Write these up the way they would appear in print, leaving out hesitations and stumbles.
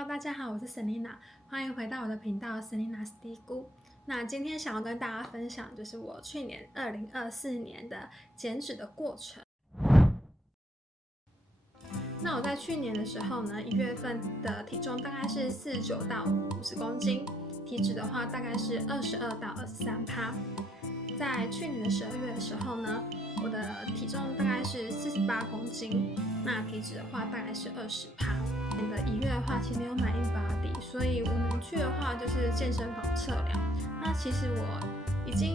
Hello，大家好，我是 Selina， 欢迎回到我的频道 Selina's 嘀咕。那今天想要跟大家分享，就是我去年2024年的减脂的过程。那我在去年的时候呢，1月份的体重大概是49到50公斤，体脂的话大概是22到23%。在去年的12月的时候呢，我的体重大概是48公斤，那体脂的话大概是20%。的1月的话，其实没有买 InBody， 所以我能去的话就是健身房测量。那其实我已经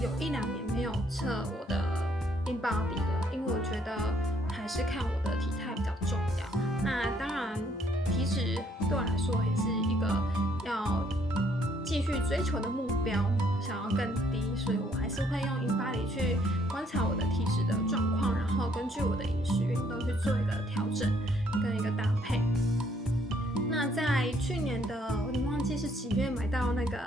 有1-2年没有测我的 InBody 了，因为我觉得还是看我的体态比较重要。那当然，体脂对我来说也是一个要继续追求的目标，想要更低，所以我还是会用 InBody 去观察我的体脂的状况，然后根据我的饮食运动去做一个调整跟一个搭配。那在去年的我有点忘记是几月买到那个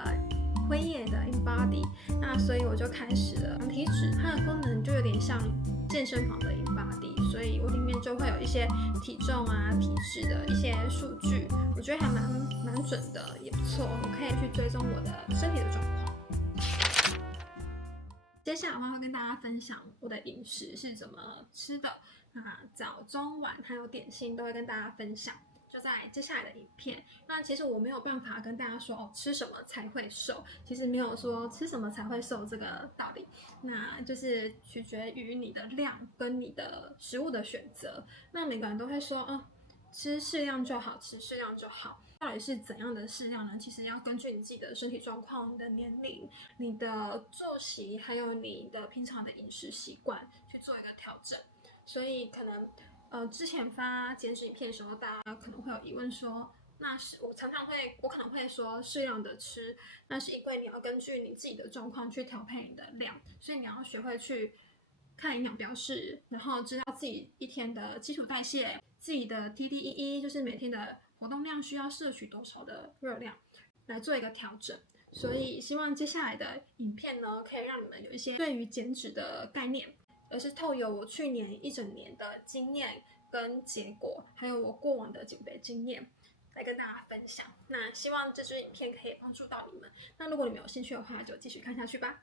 辉夜的 InBody， 那所以我就开始了量体脂，它的功能就有点像健身房的 InBody， 所以我里面就会有一些体重啊、体脂的一些数据，我觉得还蛮准的，也不错，我可以去追踪我的身体的状况。接下来的话会跟大家分享我的饮食是怎么吃的，那早中晚还有点心都会跟大家分享，就在接下来的影片。那其实我没有办法跟大家说吃什么才会瘦，其实没有说吃什么才会瘦这个道理，那就是取决于你的量跟你的食物的选择。那每个人都会说吃适量就好，吃适量就好。到底是怎样的适量呢？其实要根据你自己的身体状况、你的年龄、你的作息，还有你的平常的饮食习惯去做一个调整。所以可能之前发减脂影片的时候，大家可能会有疑问说，那是我可能会说适量的吃，那是因为你要根据你自己的状况去调配你的量，所以你要学会去看营养标示，然后知道自己一天的基础代谢，自己的 TDEE 就是每天的活动量需要摄取多少的热量来做一个调整。所以希望接下来的影片呢，可以让你们有一些对于减脂的概念，而是透由我去年一整年的经验跟结果，还有我过往的减肥经验来跟大家分享。那希望这支影片可以帮助到你们。那如果你们有兴趣的话，就继续看下去吧。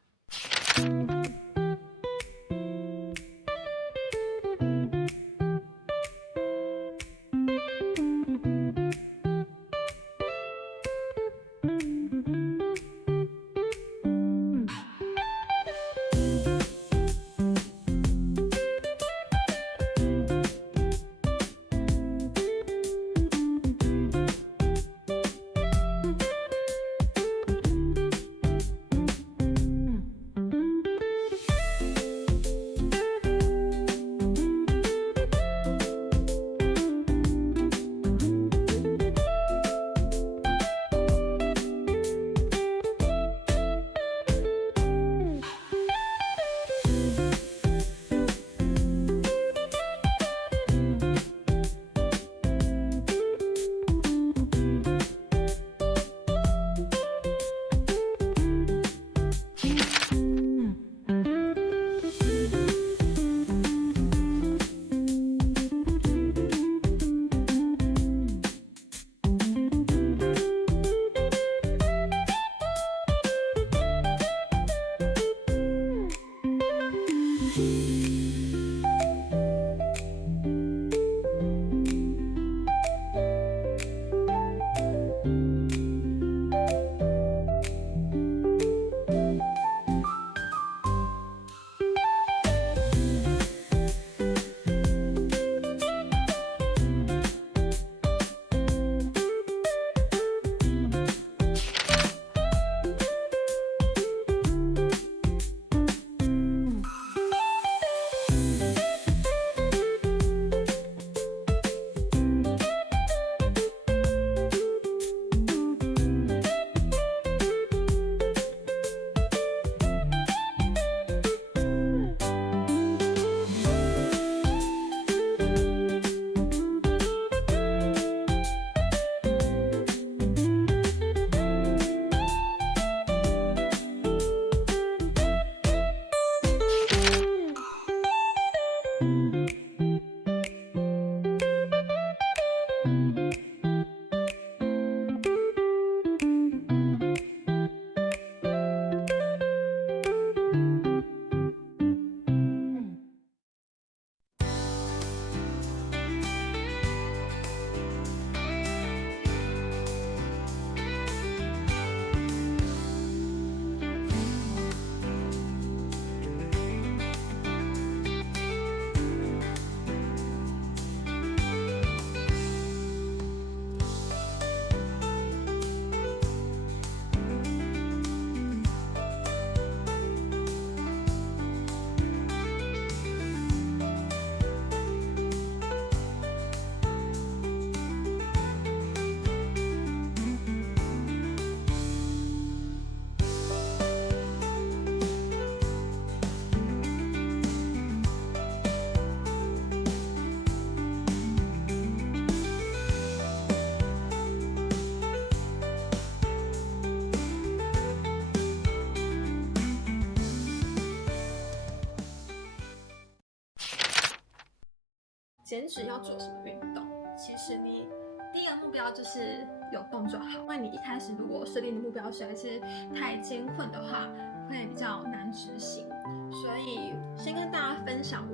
减脂要做什么运动？其实你第一个目标就是有动就好，因为你一开始如果设定的目标实在是太艰困的话，会比较难执行。所以先跟大家分享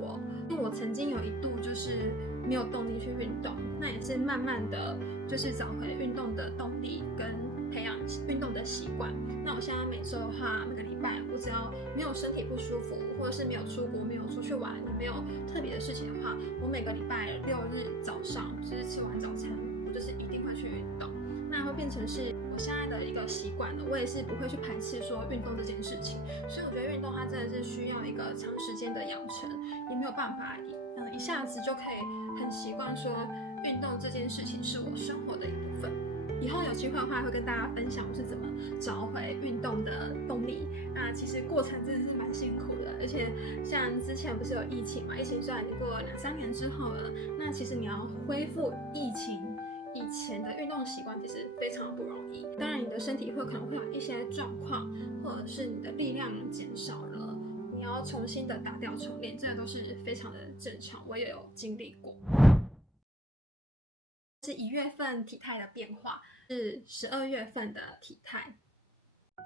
因为我曾经有一度就是没有动力去运动，那也是慢慢的就是找回运动的动力跟培养运动的习惯。那我现在每周的话，每个礼拜我只要没有身体不舒服，或者是没有出国、没有出去玩、没有特别的事情的话，我每个礼拜6日早上就是吃完早餐，我就是一定会去运动。那会变成是我现在的一个习惯了，我也是不会去排斥说运动这件事情。所以我觉得运动它真的是需要一个长时间的养成，也没有办法一下子就可以很习惯说运动这件事情是我生活的一部分。以后有机会的话会跟大家分享我是怎么找回运动的动力。那其实过程真的是蛮辛苦的，而且像之前不是有疫情嘛，疫情虽然已经过了2-3年之后了，那其实你要恢复疫情以前的运动习惯其实非常不容易。当然你的身体可能会有一些状况，或者是你的力量减少了，你要重新的打掉重练，这都是非常的正常，我也有经历过。是1月份体态的变化，是12月份的体态。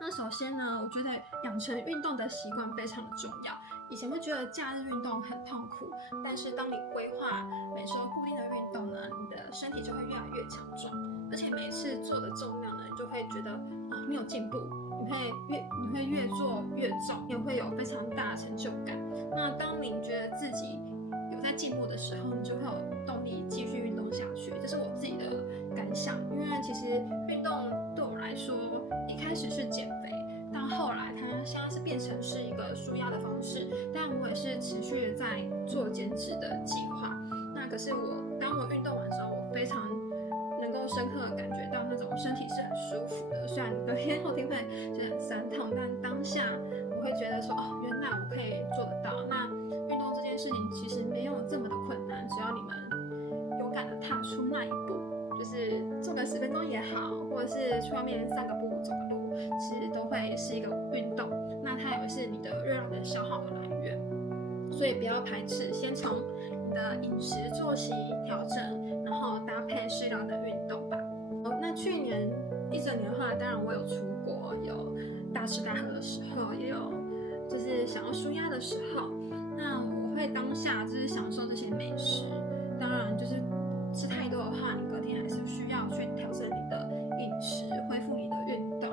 那首先呢，我觉得养成运动的习惯非常的重要。以前会觉得假日运动很痛苦，但是当你规划每周固定的运动呢，你的身体就会越来越强壮，而且每次做的重量呢，你就会觉得你有进步，你会越做越重，也会有非常大的成就感。那当你觉得自己有在进步的时候，你就会有动力继续运动下去。这是我自己的感想，因为其实运动对我来说，一开始是减肥，到后来它现在是变成是一个抒压的方式，但我也是持续的在做减脂的计划。那可是当我运动完之后，我非常能够深刻的感觉到那种身体是很舒服的，虽然隔天后天会觉得很酸痛，但当下我会觉得说原来我可以做得到。那运动这件事情其实没有这么的困难，只要你们勇敢的踏出那一步，就是做个10分钟也好，或者是去外面散个步、走个路，其实都会是一个运动。那它也会是你的热量的消耗的来源，所以不要排斥，先从你的饮食作息调整，然后搭配适量的运动吧。那去年1整年的话，当然我有出国，有大吃大喝的时候，也有就是想要抒压的时候。那我会当下就是享受这些美食，当然就是吃太多的话，你隔天还是需要去调整你的饮食，恢复你的运动。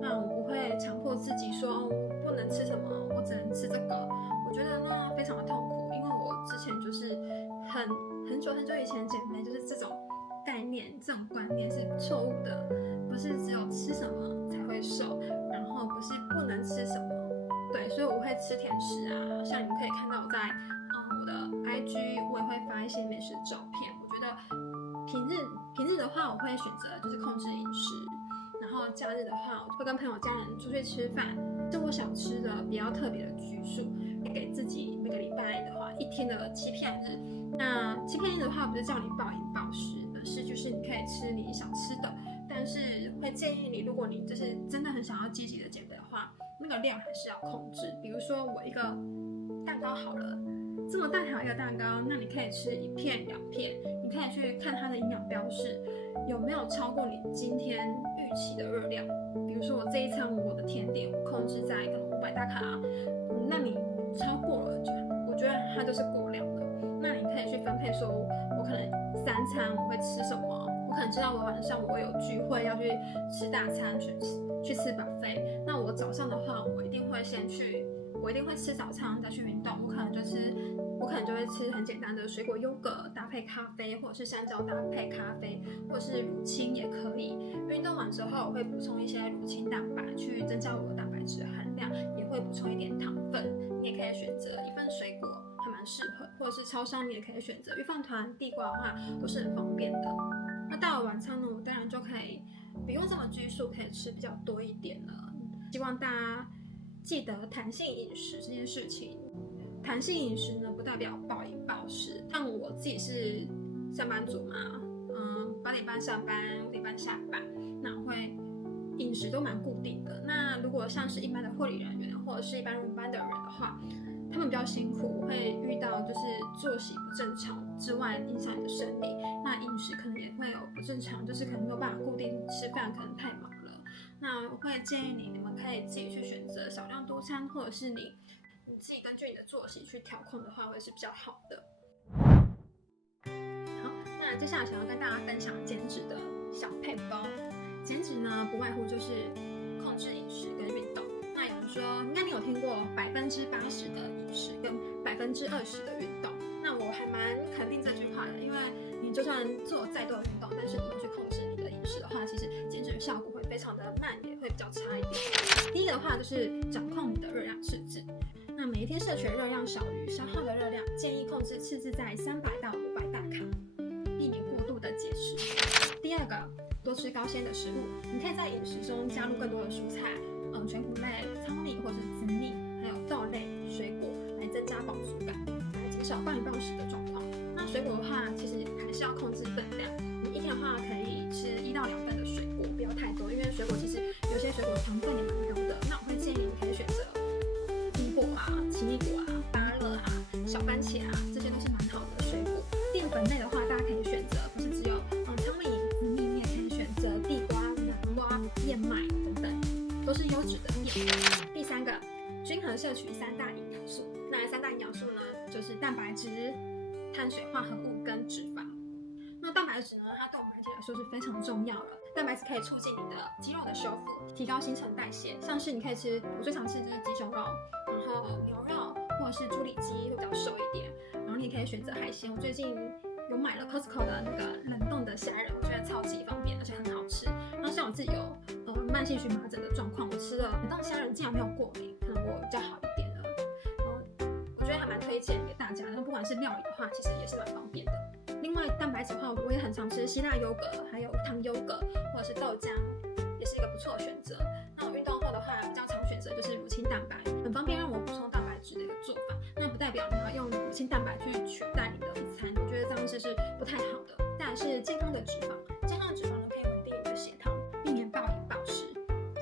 那我不会强迫自己说我不能吃什么，我只能吃这个。我觉得那非常的痛苦，因为我之前就是很久以前减肥就是这种概念，这种观念是错误的，不是只有吃什么才会瘦，然后不是不能吃什么。对，所以我会吃甜食啊，像你们可以看到在我的 IG 我也会发一些美食照片。我觉得平日的话，我会选择就是控制饮食，然后假日的话，我会跟朋友家人出去吃饭，就我想吃的比较特别的居数，给自己每个礼拜的话1天的欺骗日。那欺骗日的话，不是叫你暴饮暴食，而是就是你可以吃你想吃的，但是会建议你，如果你就是真的很想要积极的减肥的话，那个量还是要控制。比如说我一个蛋糕好了，这么大条一个蛋糕，那你可以吃1片2片，你可以去看它的营养标示有没有超过你今天预期的热量。比如说我这一餐我的甜点我控制在可能500大卡，那你超过了，我觉得它就是过量的。那你可以去分配说，我可能3餐我会吃什么，我可能知道我晚上我会有聚会要去吃大餐，去吃 buffet。那我早上的话，我一定会吃早餐再去运动。我可能就会吃很简单的水果优格搭配咖啡，或者是香蕉搭配咖啡，或者是乳清也可以。运动完之后，我会补充一些乳清蛋白去增加我的蛋白质含量，也会补充一点糖分。你也可以选择1份水果，还蛮适合，或者是超商你也可以选择鱼饭团、地瓜的话，都是很方便的。那到了晚餐呢，我当然就可以不用这么拘束，可以吃比较多一点了。希望大家记得弹性饮食这件事情。弹性饮食呢，不代表暴饮暴食。但我自己是上班族嘛，8点半上班，5点半下班，那会饮食都蛮固定的。那如果像是一般的护理人员或者是一般轮班的人的话，他们比较辛苦，会遇到就是作息不正常，之外影响你的生理。那饮食可能也会有不正常，就是可能没有办法固定吃饭，可能太忙了。那我会建议你们可以自己去选择少量多餐，或者是你自己根据你的作息去调控的话，会是比较好的。好，那接下来想要跟大家分享减脂的小配包。减脂呢，不外乎就是控制饮食跟运动。那有人说，应该你有听过80%的饮食跟20%的运动。那我还蛮肯定这句话的，因为你就算做再多的运动，但是你不去控制你的饮食的话，其实减脂的效果会非常的慢，也会比较差一点。第一个的话就是掌控你的热量赤字。那每一天摄取热量少于消耗的热量，建议控制赤字在300到500大卡，避免过度的节食。第二个，多吃高纤的食物，你可以在饮食中加入更多的蔬菜、全谷类、糙米或者是紫米，还有豆类、水果，来增加饱足感，来减少暴饮暴食的状况。那水果的话，其实还是要控制分量。你一天的话可以吃1到2份的水果，不要太多，因为水果其实有些水果糖分也蛮高的。那我会建议你可以选择苹果啊、奇异果啊、芭乐啊、小番茄啊，这些都是蛮好的水果。淀粉类的话，大家可以选择不是只有糙米、紫米，你也可以选择地瓜、南瓜、燕麦等等，都是优质的淀粉。第三个，均衡摄取3大营养素。那3大营养素呢，就是蛋白质、碳水化合物跟脂肪。那蛋白质呢，它对我们来说是非常重要的。蛋白质可以促进你的肌肉的修复，提高新陈代谢。像是你可以吃，我最常吃就是鸡胸肉，然后牛肉或者是猪里脊会比较瘦一点。然后你也可以选择海鲜。我最近有买了 Costco 的那个冷冻的虾仁，我觉得超级方便，而且很好吃。然后像我自己有慢性荨麻疹的状况，我吃了冷冻虾仁竟然没有过敏，可能我比较好一点了。然后我觉得还蛮推荐给大家的，不管是料理的话，其实也是蛮方便的。另外蛋白质的话，我也很常吃希腊优格，还有无糖优格或者是豆浆，也是一个不错的选择。那我运动后的话，比较常选择就是乳清蛋白，很方便让我补充蛋白质的一个做法。那不代表你要用乳清蛋白去取代你的午餐，我觉得这样是不太好的。再来是健康的脂肪，健康的脂肪呢可以稳定你的血糖，避免暴饮暴食。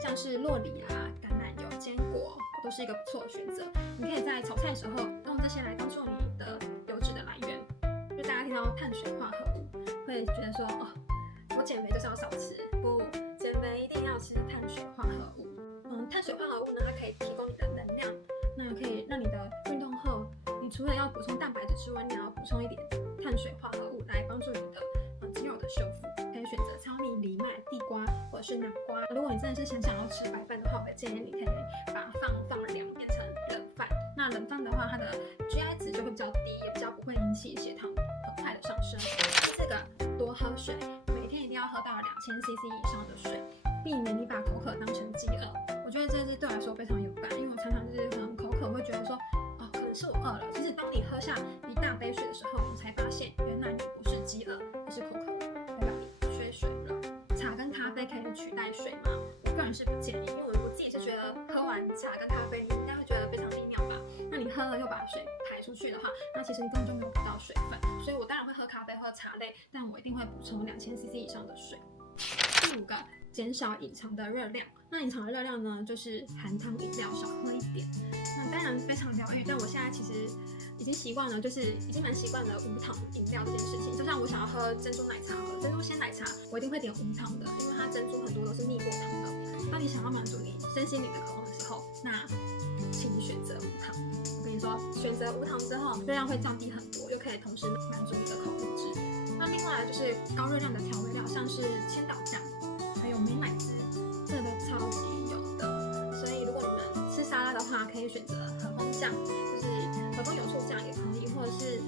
像是酪梨啊、橄榄油、坚果都是一个不错的选择。你可以在炒菜的时候用这些来当做你的油脂的来源。就大家听到碳水化合物，会觉得说我减肥就是要少吃，不，减肥一定要吃碳水化合物。碳水化合物呢，它可以提供你的能量，那可以让你的运动后，你除了要补充蛋白质之外，你还要补充一点碳水化合物来帮助你的肌肉的修复。可以选择糙米、藜麦、地瓜或者是南瓜。如果你真的是想要吃白饭的话，我会建议你可以把饭放凉变成冷饭。那冷饭的话，它的 GI 值就会比较低，也比较不会引起血糖很快的上升。第四个，多喝水，每天一定要喝到2000cc 以上的水，避免你把口渴当成饥饿。我觉得这是对我来说非常有感，因为我常常就是很口渴，会觉得说可能是我饿了。其实当你喝下一大杯水的时候，你才发现原来你不是饥饿，而是口渴了，代表你缺水了。茶跟咖啡可以取代水吗？我个人是不建议，因为我自己是觉得喝完茶跟咖啡，你应该会觉得非常利尿吧。那你喝了又把水排出去的话，那其实你根本就没有补到水分。所以我当然会喝咖啡、喝茶类，但我一定会补充2000cc 以上的水。第五个，减少隐藏的热量。那隐藏的热量呢，就是含糖饮料少喝一点。那当然非常疗愈，但我现在其实已经习惯了，就是已经蛮习惯了无糖饮料这件事情。就像我想要喝珍珠奶茶和珍珠鲜奶茶，我一定会点无糖的，因为它珍珠很多都是蜜过糖的。当你想要满足你身心灵的渴望的时候，那请你选择无糖。我跟你说，选择无糖之后，热量会降低很多，又可以同时满足你的口腹之。那另外就是高热量的调味料，像是千岛酱，还有美乃滋，这个超级有的。所以如果你们吃沙拉的话，可以选择和风酱，就是和风油醋酱也可以，或者是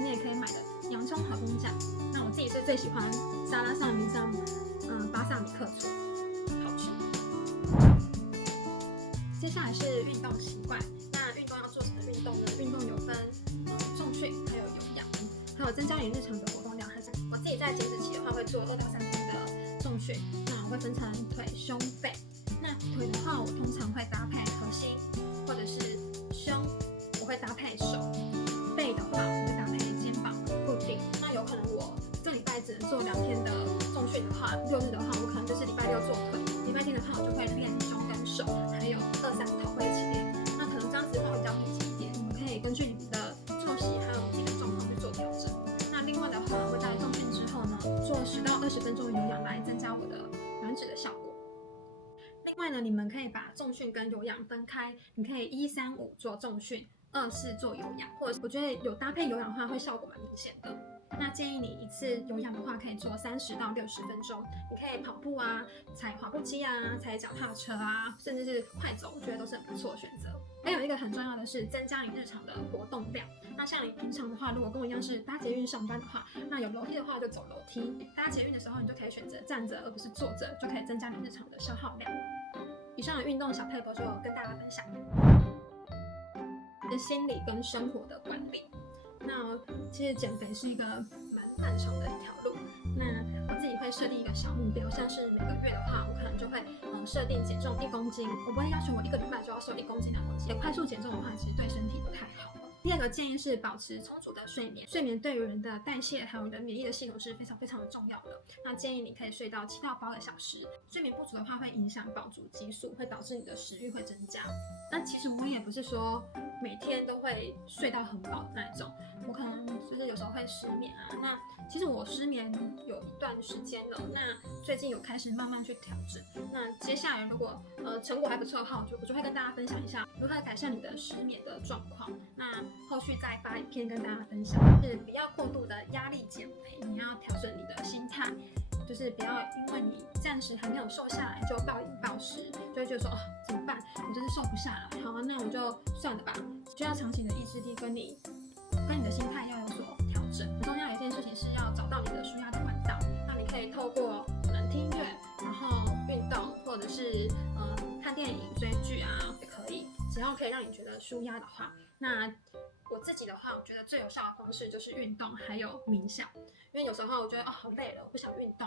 你也可以买的洋葱和风酱。那我自己是最喜欢沙拉上淋上巴萨米克醋，好吃。接下来是运动习惯。那运动要做什么运动呢？运动有分重训，还有有氧，还有增加你日常的活动量。我自己在减脂期的话，会做2到3天的重训。那我会分成腿、胸、背。那腿的话，我通常会搭配核心，或者是胸，我会搭配手。背的话，我会搭配肩膀固定。那有可能我这礼拜只能做2天的重训的话，6日的话，我可能就是礼拜6做腿，礼拜天的话，我就会练胸跟手，还有2、3头会一起练。那可能这样子的话会比较密集一点，你们可以根据你们的作息还有你自己的状况去做调整。20分钟的有氧来增加我的燃脂的效果。另外呢，你们可以把重训跟有氧分开，你可以1、3、5做重训，2、4做有氧，或者我觉得有搭配有氧的话会效果蛮明显的。那建议你一次有氧的话可以做30到60分钟，你可以跑步啊、踩滑步机啊、踩脚踏车啊，甚至是快走，我觉得都是很不错的选择。还有一个很重要的是增加你日常的活动量。那像你平常的话，如果跟我一样是搭捷运上班的话，那有楼梯的话就走楼梯。搭捷运的时候，你就可以选择站着而不是坐着，就可以增加你日常的消耗量。以上的运动小配合就跟大家分享。是心理跟生活的管理。那其实减肥是一个蛮漫长的一条路。那我自己会设定一个小目标，像是每个月的话，我可能就会设定减重1公斤，我不会要求我1个礼拜就要瘦1公斤、2公斤。快速减重的话，其实对身体不太好。第二个建议是保持充足的睡眠，睡眠对于人的代谢还有人的免疫的系统是非常非常的重要的。那建议你可以睡到7到8个小时，睡眠不足的话会影响饱足激素，会导致你的食欲会增加。那其实我也不是说每天都会睡到很饱的那一种，我可能就是有时候会失眠啊。那其实我失眠有一段时间了，那最近有开始慢慢去调整。那接下来如果成果还不错的话，我就会跟大家分享一下如何改善你的失眠的状况。那后续再发影片跟大家分享，是不要过度的压力减肥，你要调整你的心态，就是不要因为你暂时还没有瘦下来就暴饮暴食，就会觉得说怎么办，我就是瘦不下来，好啊，那我就算了吧。需要长期的意志力跟你的心态要有所调整。很重要的一件事情是要找到你的舒压的管道，那你可以透过可能听音乐，然后运动，或者是看电影、追剧啊也可以，只要可以让你觉得舒压的话。那我自己的话，我觉得最有效的方式就是运动，还有冥想。因为有时候我觉得好累了，我不想运动。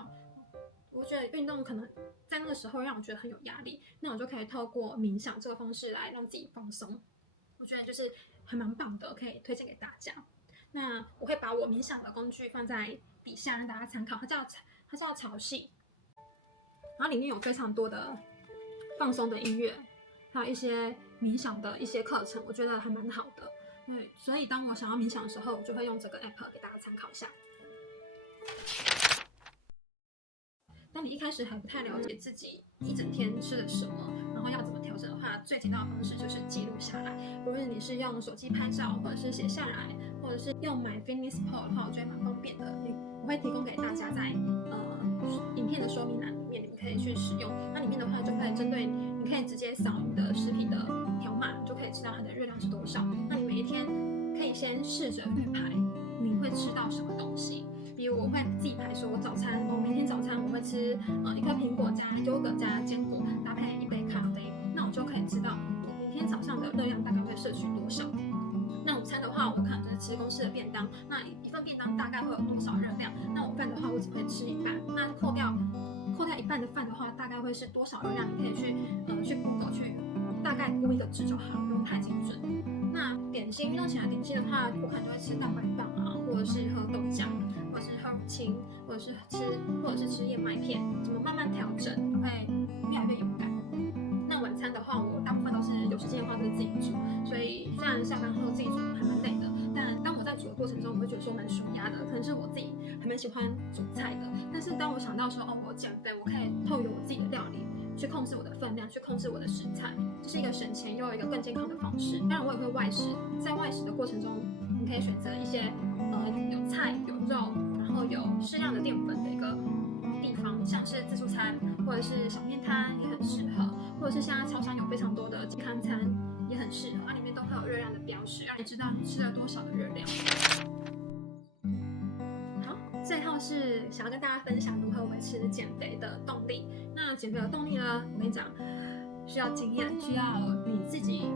我觉得运动可能在那个时候让我觉得很有压力，那我就可以透过冥想这个方式来让自己放松。我觉得就是还蛮棒的，可以推荐给大家。那我会把我冥想的工具放在底下让大家参考，它叫潮汐，然后里面有非常多的放松的音乐，还有一些冥想的一些课程，我觉得还蛮好的。对，所以当我想要冥想的时候，我就会用这个 app 给大家参考一下。当你一开始还不太了解自己一整天吃了什么，然后要怎么调整的话，最简单的方式就是记录下来。无论你是用手机拍照，或者是写下来，或者是用 MyFitnessPal 的话，我觉得蛮方便的。我会提供给大家在影片的说明栏里面，你们可以去使用。那里面的话就可以针对你可以直接扫你的食品的条码，就可以知道它的热量是多少。那你每一天可以先试着预排你会吃到什么东西。比如我会自己排说，我早餐，明天早餐我会吃1颗苹果加优格加坚果，搭配1杯咖啡，那我就可以知道我明天早上的热量大概会摄取多少。那午餐的话，我可能就是吃公司的便当，那一份便当大概会有多少热量？那我饭的话，我只会吃一半，那扣掉一半的饭的话，大概会是多少热量？你可以去 Google 去大概估一个值就好，不用太精准。那点心，运动前的点心的话，我可能就会吃蛋白棒啊，或者是喝豆浆，或者是喝乳清，或者是吃燕麦片，怎么慢慢调整，会越来越勇敢。那晚餐的话，我大部分都是有时间的话都是自己煮，所以虽然下班后自己煮还蛮累的，但当我在煮的过程中，我会觉得说蛮舒压的，可能是我自己还蛮喜欢煮菜的。但是当我想到说我减肥，我可以透过我自己的料理去控制我的分量，去控制我的食材，这是一个省钱又有一个更健康的方式。当然我也会外食，在外食的过程中，你可以选择一些有菜有肉，然后有适量的淀粉的一个地方，像是自助餐或者是小面摊也很适合，或者是现在超商有非常多的健康餐也很适合，它里面都会有热量的标识，让你知道你吃了多少的热量。好，最后是想要跟大家分享如何维持减肥的动力。那减肥的动力呢，我跟你讲，需要经验，需要你自己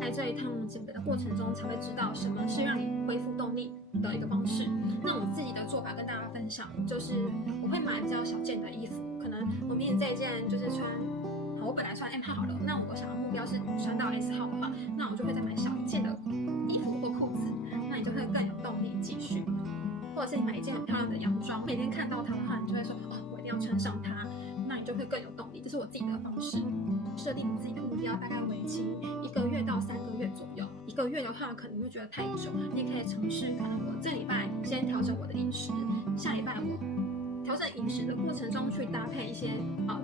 在这一趟减肥的过程中才会知道什么是让你恢复动力的一个方式。那我自己的做法跟大家分享，就是我会买比较小件的衣服，可能我明天这一件就是穿，好，我本来穿 M 号好了，那我想要目标是穿到 S 号的话，那我就会再买小一件的衣服或裤子，那你就会更有动力继续。或者是你买一件很漂亮的洋装，每天看到它的话，你就会说我一定要穿上它，那你就会更有动力。这是我自己的方式。设定你自己的目标，大概为期1个月到3个月左右。1个月的话，可能会觉得太久，你也可以尝试，可能我这礼拜先调整我的饮食，下礼拜我调整饮食的过程中去搭配一些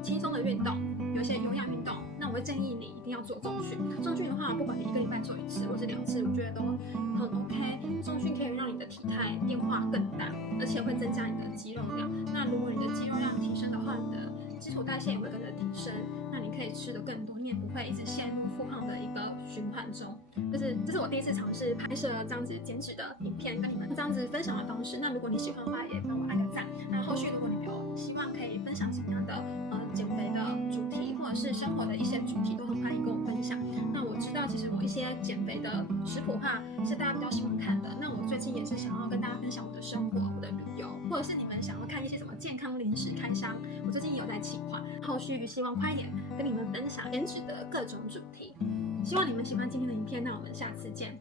轻松的运动，有一些有氧运动。那我会建议你一定要做重训。重训的话，不管你1个礼拜做1次或是2次，我觉得都很 OK。重训可以让你的体态变化更大，而且会增加你的肌肉量。那如果你的肌肉量提升的话，你的基础代谢也会跟着提升。那你可以吃的更多，你也不会一直陷入复胖的一个循环中。这是我第一次尝试拍摄这样子减脂的影片，跟你们这样子分享的方式。那如果你喜欢的话，也帮我按个赞。那后续如果你们有希望可以分享什么样的减肥的主题，或者是生活的一些主题，都很欢迎跟我分享。那我知道其实我一些减肥的食谱化是大家比较喜欢看的。那我最近也是想要跟大家分享我的生活、我的旅游，或者是你们想要看一些什么健康零食开箱，我最近也有在企划。后续希望快一点跟你们分享减脂的各种主题。希望你们喜欢今天的影片，那我们下次见。